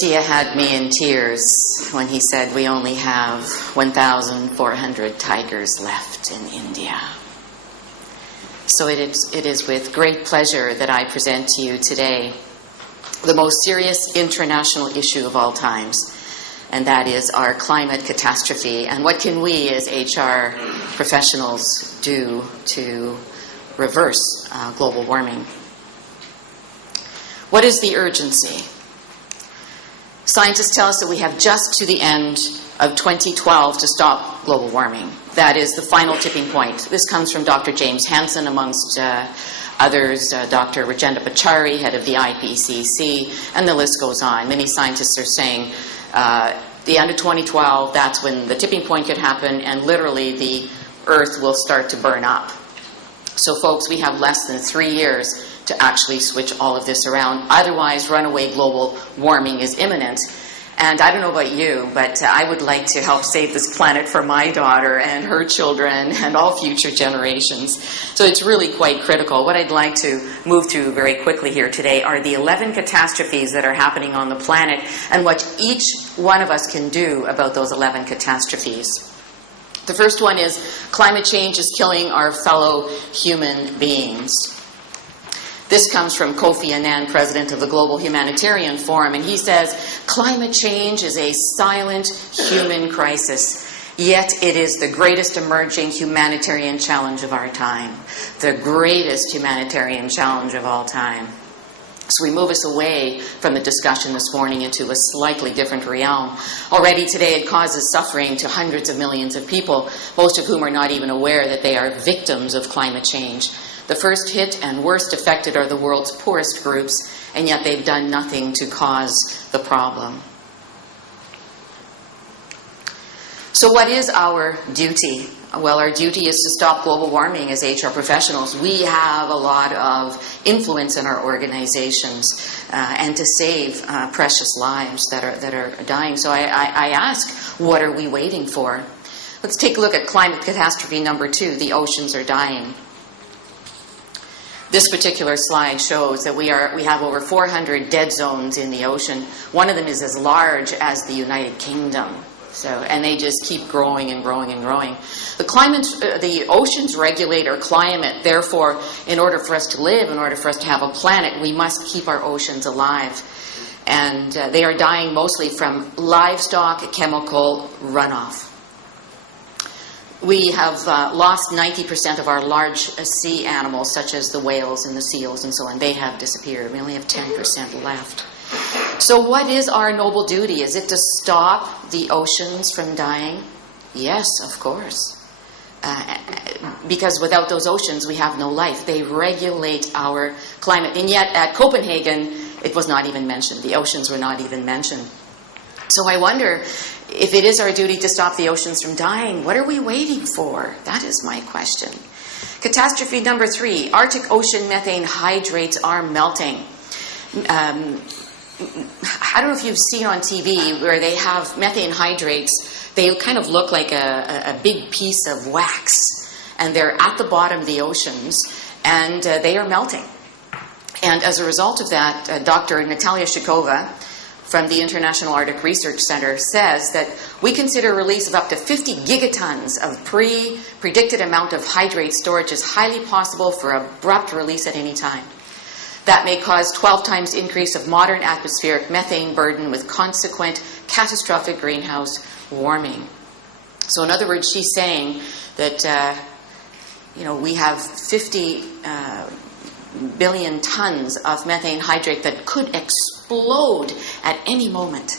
Bharatiya had me in tears when he said we only have 1,400 tigers left in India. So it is with great pleasure that I present to you today the most serious international issue of all times, and that is our climate catastrophe. And what can we as HR professionals do to reverse global warming? What is the urgency? Scientists tell us that we have just to the end of 2012 to stop global warming. That is the final tipping point. This comes from Dr. James Hansen, amongst others, Dr. Rajendra Pachauri, head of the IPCC, and the list goes on. Many scientists are saying the end of 2012, that's when the tipping point could happen, and literally the Earth will start to burn up. So folks, we have less than 3 years to actually switch all of this around. Otherwise, runaway global warming is imminent. And I don't know about you, but I would like to help save this planet for my daughter and her children and all future generations. So it's really quite critical. What I'd like to move through very quickly here today are the 11 catastrophes that are happening on the planet and what each one of us can do about those 11 catastrophes. The first one is climate change is killing our fellow human beings. This comes from Kofi Annan, president of the Global Humanitarian Forum, and he says, climate change is a silent human crisis, yet it is the greatest emerging humanitarian challenge of our time. The greatest humanitarian challenge of all time. So we move us away from the discussion this morning into a slightly different realm. Already today it causes suffering to hundreds of millions of people, most of whom are not even aware that they are victims of climate change. The first hit and worst affected are the world's poorest groups, and yet they've done nothing to cause the problem. So what is our duty? Well, our duty is to stop global warming as HR professionals. We have a lot of influence in our organizations and to save precious lives that are dying. So I ask, what are we waiting for? Let's take a look at climate catastrophe number 2. The oceans are dying. This particular slide shows that we have over 400 dead zones in the ocean. One of them is as large as the United Kingdom. And they just keep growing and growing and growing. The oceans regulate our climate. Therefore, in order for us to live, in order for us to have a planet, we must keep our oceans alive. And they are dying mostly from livestock chemical runoff. We have lost 90% of our large sea animals, such as the whales and the seals and so on. They have disappeared. We only have 10% left. So what is our noble duty? Is it to stop the oceans from dying? Yes, of course. Because without those oceans, we have no life. They regulate our climate. And yet at Copenhagen, it was not even mentioned. The oceans were not even mentioned. So I wonder, if it is our duty to stop the oceans from dying, what are we waiting for? That is my question. Catastrophe number 3, Arctic Ocean methane hydrates are melting. I don't know if you've seen on TV where they have methane hydrates. They kind of look like a big piece of wax, and they're at the bottom of the oceans, and they are melting. And as a result of that, Dr. Natalia Shikova from the International Arctic Research Center says that we consider release of up to 50 gigatons of predicted amount of hydrate storage is highly possible for abrupt release at any time. That may cause 12 times increase of modern atmospheric methane burden with consequent catastrophic greenhouse warming. So in other words, she's saying that we have 50 billion tons of methane hydrate that could explode at any moment.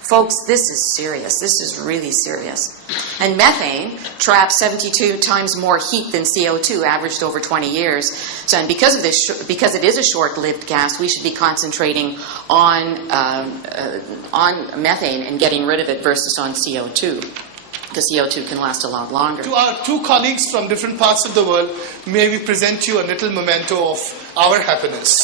Folks, this is serious. This is really serious. And methane traps 72 times more heat than CO2, averaged over 20 years. So, and because of this, because it is a short-lived gas, we should be concentrating on methane and getting rid of it versus on CO2. The CO2 can last a lot longer. To our 2 colleagues from different parts of the world, may we present you a little memento of our happiness.